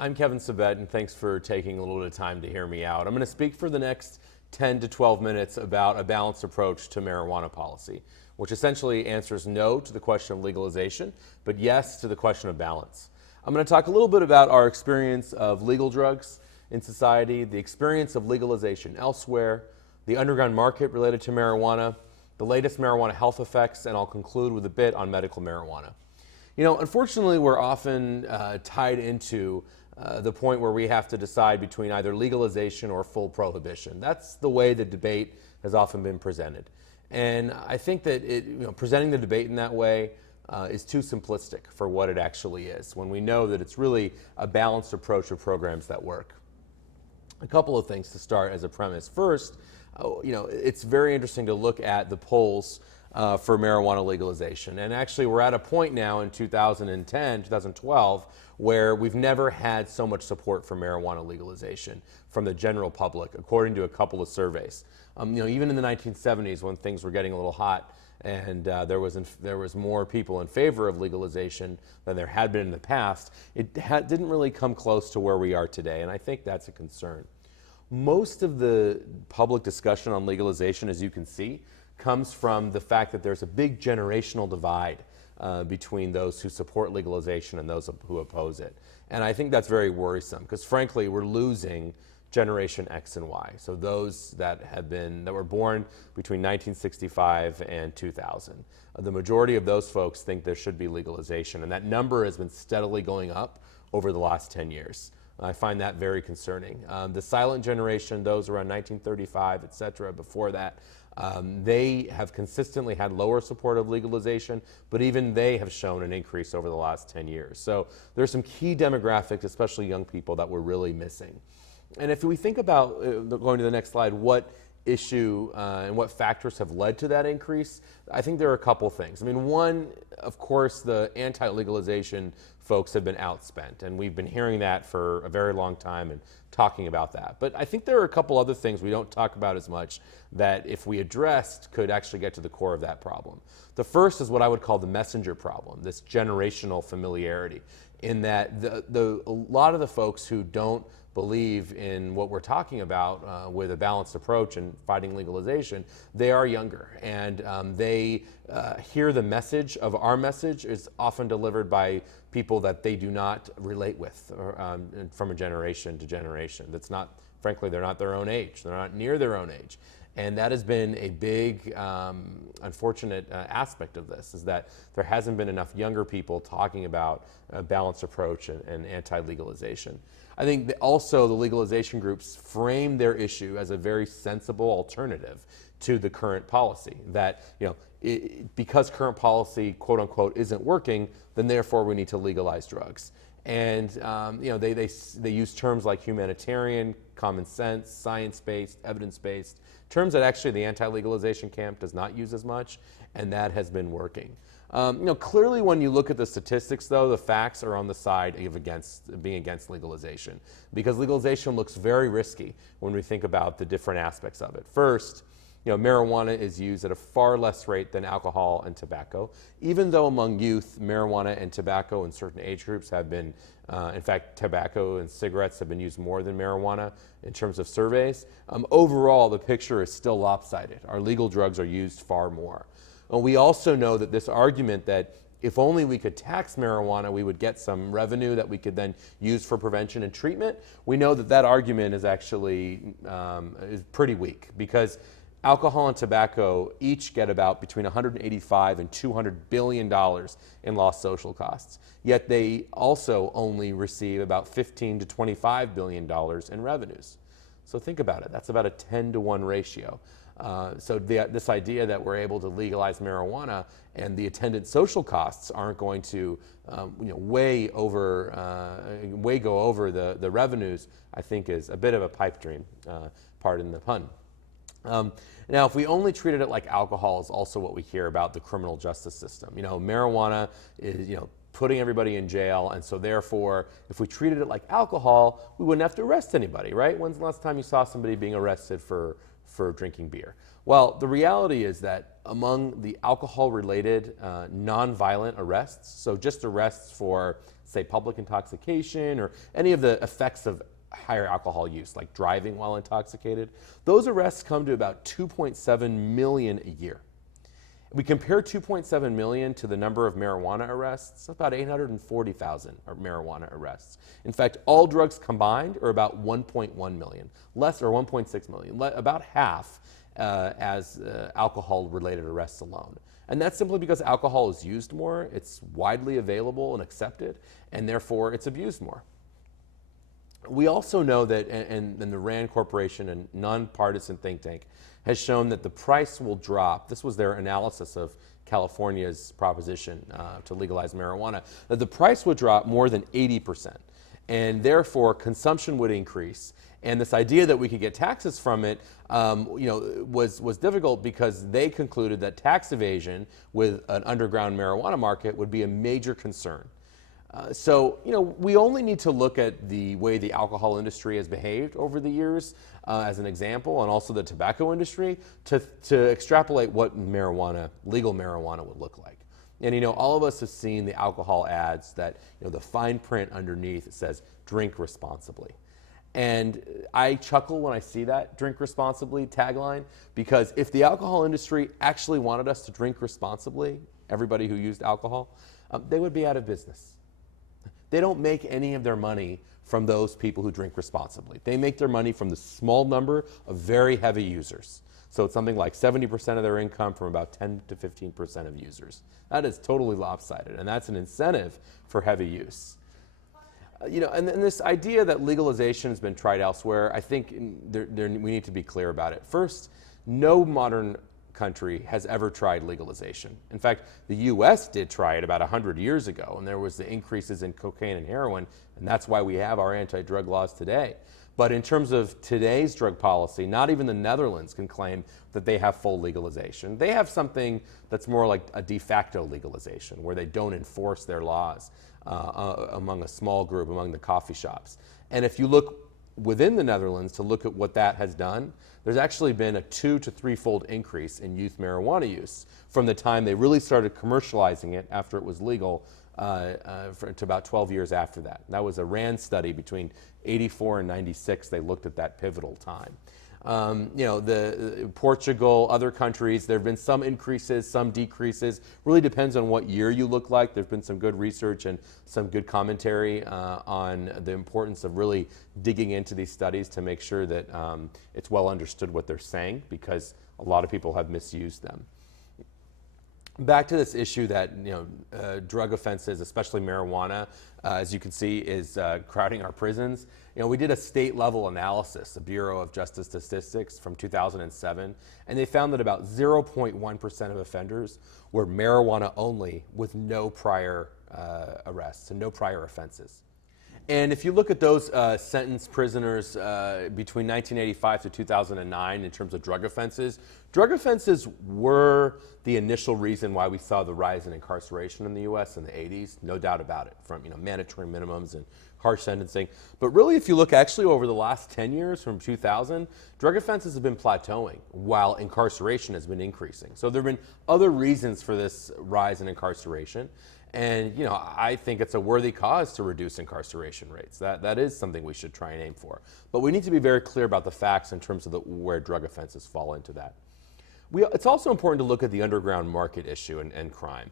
I'm Kevin Sabet, and thanks for taking a little bit of time to hear me out. I'm going to speak for the next 10 to 12 minutes about a balanced approach to marijuana policy, which essentially answers no to the question of legalization, but yes to the question of balance. I'm going to talk a little bit about our experience of legal drugs in society, the experience of legalization elsewhere, the underground market related to marijuana, the latest marijuana health effects, and I'll conclude with a bit on medical marijuana. You know, unfortunately, we're often tied into the point where we have to decide between either legalization or full prohibition. That's the way the debate has often been presented. And I think that presenting the debate in that way is too simplistic for what it actually is, when we know that it's really a balanced approach of programs that work. A couple of things to start as a premise. First, it's very interesting to look at the polls for marijuana legalization. And actually, we're at a point now in 2010, 2012, where we've never had so much support for marijuana legalization from the general public, according to a couple of surveys. Even in the 1970s, when things were getting a little hot and there was more people in favor of legalization than there had been in the past, it didn't really come close to where we are today, and I think that's a concern. Most of the public discussion on legalization, as you can see, comes from the fact that there's a big generational divide between those who support legalization and those who oppose it. And I think that's very worrisome because, frankly, we're losing Generation X and Y. So those that were born between 1965 and 2000. The majority of those folks think there should be legalization, and that number has been steadily going up over the last 10 years. I find that very concerning. The silent generation, those around 1935, et cetera, before that, they have consistently had lower support of legalization, but even they have shown an increase over the last 10 years. So there's some key demographics, especially young people, that we're really missing. And if we think about, going to the next slide, what issue and what factors have led to that increase, I think there are a couple things. I mean, one, of course, the anti-legalization folks have been outspent, and we've been hearing that for a very long time and talking about that. But I think there are a couple other things we don't talk about as much that, if we addressed, could actually get to the core of that problem. The first is what I would call the messenger problem, this generational familiarity, in that a lot of the folks who don't believe in what we're talking about with a balanced approach and fighting legalization, they are younger, and they hear the message of our message is often delivered by people that they do not relate with from a generation to generation. That's not, frankly, they're not their own age. They're not near their own age. And that has been a big, unfortunate aspect of this, is that there hasn't been enough younger people talking about a balanced approach and anti-legalization. I think that also the legalization groups frame their issue as a very sensible alternative to the current policy, that because current policy, quote unquote, isn't working, then therefore we need to legalize drugs. And they use terms like humanitarian, common sense, science-based, evidence-based, terms that actually the anti-legalization camp does not use as much, and that has been working. Clearly, when you look at the statistics, though, the facts are on the side of being against legalization, because legalization looks very risky when we think about the different aspects of it. First, marijuana is used at a far less rate than alcohol and tobacco, even though among youth, marijuana and tobacco in certain age groups have been, in fact, tobacco and cigarettes have been used more than marijuana in terms of surveys. Overall, the picture is still lopsided. Our legal drugs are used far more. We also know that this argument that if only we could tax marijuana, we would get some revenue that we could then use for prevention and treatment. We know that that argument is actually is pretty weak, because alcohol and tobacco each get about between $185 and $200 billion in lost social costs. Yet they also only receive about $15 to $25 billion in revenues. So think about it. That's about a 10-to-1 ratio. So this idea that we're able to legalize marijuana and the attendant social costs aren't going to way go over the revenues, I think is a bit of a pipe dream, pardon the pun. Now, if we only treated it like alcohol, is also what we hear about the criminal justice system. Marijuana is, putting everybody in jail, and so therefore, if we treated it like alcohol, we wouldn't have to arrest anybody, right? When's the last time you saw somebody being arrested for drinking beer? Well, the reality is that among the alcohol-related non-violent arrests, so just arrests for, say, public intoxication or any of the effects of higher alcohol use, like driving while intoxicated, those arrests come to about 2.7 million a year. We compare 2.7 million to the number of marijuana arrests, about 840,000 are marijuana arrests. In fact, all drugs combined are about 1.1 million, less, or 1.6 million, about half as alcohol-related arrests alone. And that's simply because alcohol is used more, it's widely available and accepted, and therefore it's abused more. We also know that, and the RAND Corporation, a nonpartisan think tank, has shown that the price will drop. This was their analysis of California's proposition to legalize marijuana, that the price would drop more than 80%, and therefore consumption would increase. And this idea that we could get taxes from it, was difficult because they concluded that tax evasion with an underground marijuana market would be a major concern. So we only need to look at the way the alcohol industry has behaved over the years as an example, and also the tobacco industry, to extrapolate what legal marijuana would look like. And all of us have seen the alcohol ads that the fine print underneath says "drink responsibly." And I chuckle when I see that "drink responsibly" tagline, because if the alcohol industry actually wanted us to drink responsibly, everybody who used alcohol, they would be out of business. They don't make any of their money from those people who drink responsibly. They make their money from the small number of very heavy users. So it's something like 70% of their income from about 10 to 15% of users. That is totally lopsided, and that's an incentive for heavy use. And this idea that legalization has been tried elsewhere, I think we need to be clear about it. First, no modern country has ever tried legalization. In fact, the US did try it about 100 years ago, and there was the increases in cocaine and heroin, and that's why we have our anti-drug laws today. But in terms of today's drug policy, not even the Netherlands can claim that they have full legalization. They have something that's more like a de facto legalization, where they don't enforce their laws among a small group, among the coffee shops. And if you look within the Netherlands to look at what that has done, there's actually been a 2 to 3-fold increase in youth marijuana use from the time they really started commercializing it after it was legal to about 12 years after that. That was a RAND study between 84 and 96. They looked at that pivotal time. Portugal, other countries, there have been some increases, some decreases. Really depends on what year you look like. There's been some good research and some good commentary on the importance of really digging into these studies to make sure that it's well understood what they're saying, because a lot of people have misused them. Back to this issue that drug offenses, especially marijuana, as you can see, is crowding our prisons. We did a state-level analysis, the Bureau of Justice Statistics, from 2007, and they found that about 0.1% of offenders were marijuana only, with no prior arrests and no prior offenses. And if you look at those sentenced prisoners between 1985 to 2009 in terms of drug offenses were the initial reason why we saw the rise in incarceration in the U.S. in the 80s, no doubt about it, from mandatory minimums and harsh sentencing. But really, if you look actually over the last 10 years from 2000, drug offenses have been plateauing while incarceration has been increasing. So there have been other reasons for this rise in incarceration. And I think it's a worthy cause to reduce incarceration rates. That is something we should try and aim for. But we need to be very clear about the facts in terms of where drug offenses fall into that. It's also important to look at the underground market issue and crime.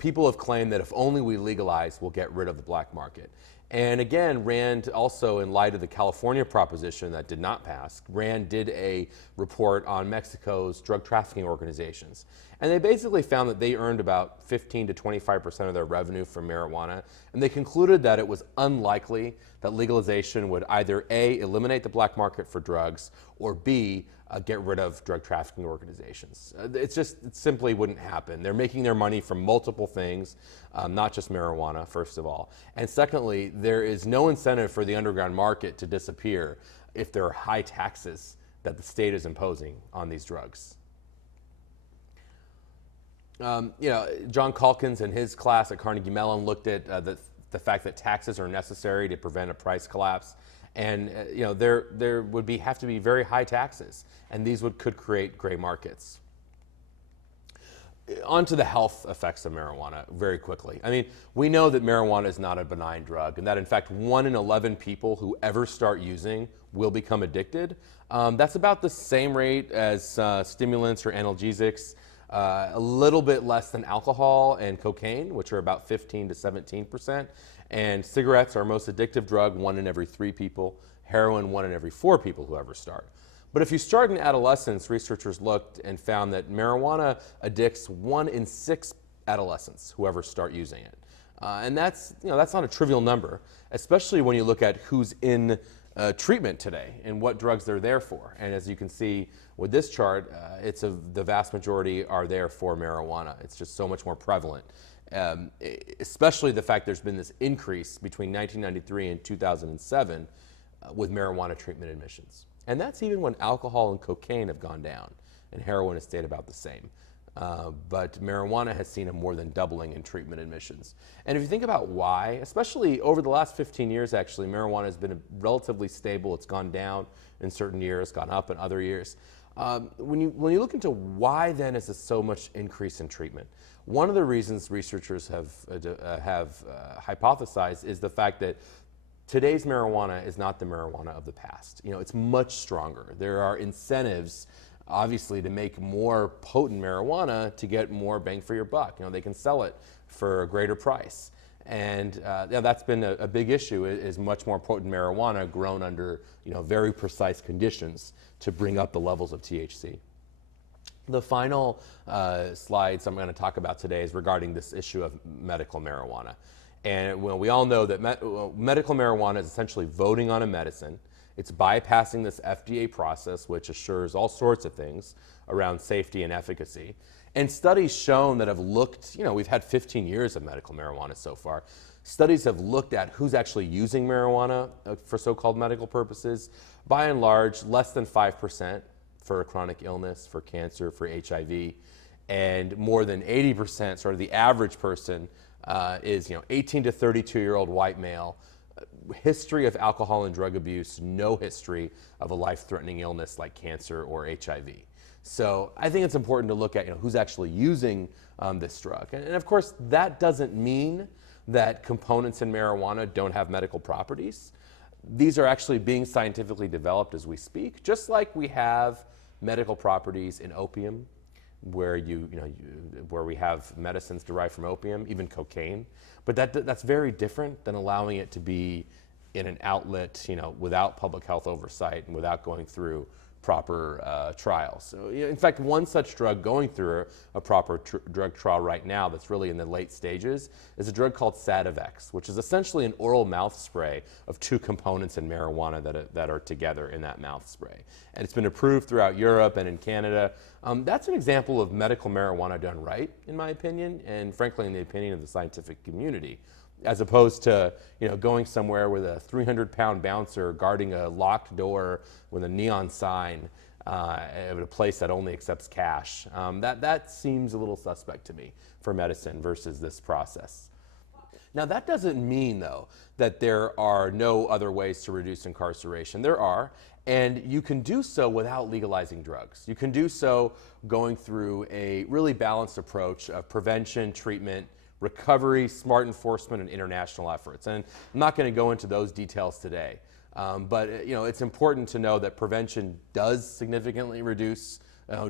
People have claimed that if only we legalize, we'll get rid of the black market. And again, RAND also, in light of the California proposition that did not pass, RAND did a report on Mexico's drug trafficking organizations. And they basically found that they earned about 15 to 25% of their revenue from marijuana. And they concluded that it was unlikely that legalization would either A, eliminate the black market for drugs, or B, get rid of drug trafficking organizations. It simply wouldn't happen. They're making their money from multiple things, not just marijuana, first of all. And secondly, there is no incentive for the underground market to disappear if there are high taxes that the state is imposing on these drugs. John Calkins and his class at Carnegie Mellon looked at the fact that taxes are necessary to prevent a price collapse, and there would have to be very high taxes, and these could create gray markets. On to the health effects of marijuana very quickly. I mean, we know that marijuana is not a benign drug, and that in fact 1 in 11 people who ever start using will become addicted. That's about the same rate as stimulants or analgesics, a little bit less than alcohol and cocaine, which are about 15 to 17%. And cigarettes are our most addictive drug, 1 in every 3 people. Heroin, 1 in every 4 people who ever start. But if you start in adolescence, researchers looked and found that marijuana addicts 1 in 6 adolescents who ever start using it. And that's not a trivial number, especially when you look at who's in treatment today and what drugs they're there for. And as you can see with this chart, the vast majority are there for marijuana. It's just so much more prevalent. Especially the fact there's been this increase between 1993 and 2007 with marijuana treatment admissions. And that's even when alcohol and cocaine have gone down, and heroin has stayed about the same. But marijuana has seen a more than doubling in treatment admissions. And if you think about why, especially over the last 15 years, actually, marijuana has been relatively stable. It's gone down in certain years, gone up in other years. When you look into why then is there so much increase in treatment, one of the reasons researchers have hypothesized is the fact that today's marijuana is not the marijuana of the past. It's much stronger. There are incentives, obviously, to make more potent marijuana to get more bang for your buck. They can sell it for a greater price. And that's been a big issue, is much more potent marijuana grown under very precise conditions to bring up the levels of THC. The final slides I'm going to talk about today is regarding this issue of medical marijuana. And we all know that medical marijuana is essentially voting on a medicine. It's bypassing this FDA process, which assures all sorts of things around safety and efficacy. And studies shown that have looked, we've had 15 years of medical marijuana so far. Studies have looked at who's actually using marijuana for so-called medical purposes. By and large, less than 5% for a chronic illness, for cancer, for HIV, and more than 80%, sort of the average person, is 18 to 32-year-old white male, history of alcohol and drug abuse, no history of a life-threatening illness like cancer or HIV. So I think it's important to look at who's actually using this drug. And of course, that doesn't mean that components in marijuana don't have medical properties. These are actually being scientifically developed as we speak, just like we have medical properties in opium, where where we have medicines derived from opium, even cocaine. But that's very different than allowing it to be in an outlet, without public health oversight and without going through proper trials. So, in fact, one such drug going through a proper drug trial right now that's really in the late stages is a drug called Sabet, which is essentially an oral mouth spray of 2 components in marijuana that are together in that mouth spray. And it's been approved throughout Europe and in Canada. That's an example of medical marijuana done right, in my opinion, and frankly, in the opinion of the scientific community, as opposed to going somewhere with a 300-pound bouncer guarding a locked door with a neon sign at a place that only accepts cash. That seems a little suspect to me for medicine versus this process. Now, that doesn't mean, though, that there are no other ways to reduce incarceration. There are, and you can do so without legalizing drugs. You can do so going through a really balanced approach of prevention, treatment, recovery, smart enforcement, and international efforts. And I'm not going to go into those details today, but it's important to know that prevention does significantly reduce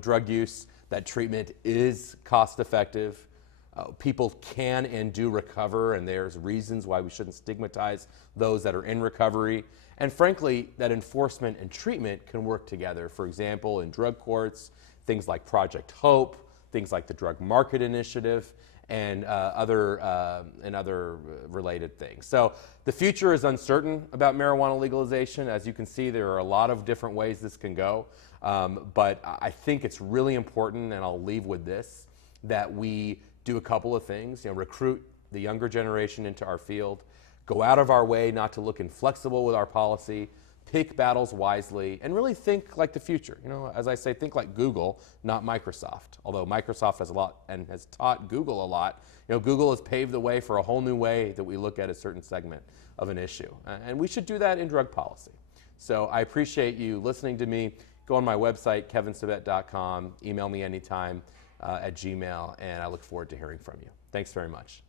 drug use, that treatment is cost effective, people can and do recover, and there's reasons why we shouldn't stigmatize those that are in recovery, and frankly, that enforcement and treatment can work together. For example, in drug courts, things like Project Hope, things like the Drug Market Initiative, and other related things. So the future is uncertain about marijuana legalization. As you can see, there are a lot of different ways this can go. But I think it's really important, and I'll leave with this, that we do a couple of things. Recruit the younger generation into our field, go out of our way not to look inflexible with our policy, pick battles wisely, and really think like the future. You know, as I say, think like Google, not Microsoft. Although Microsoft has a lot and has taught Google a lot. You know, Google has paved the way for a whole new way that we look at a certain segment of an issue. And we should do that in drug policy. So I appreciate you listening to me. Go on my website, kevinsabet.com. Email me anytime at Gmail, and I look forward to hearing from you. Thanks very much.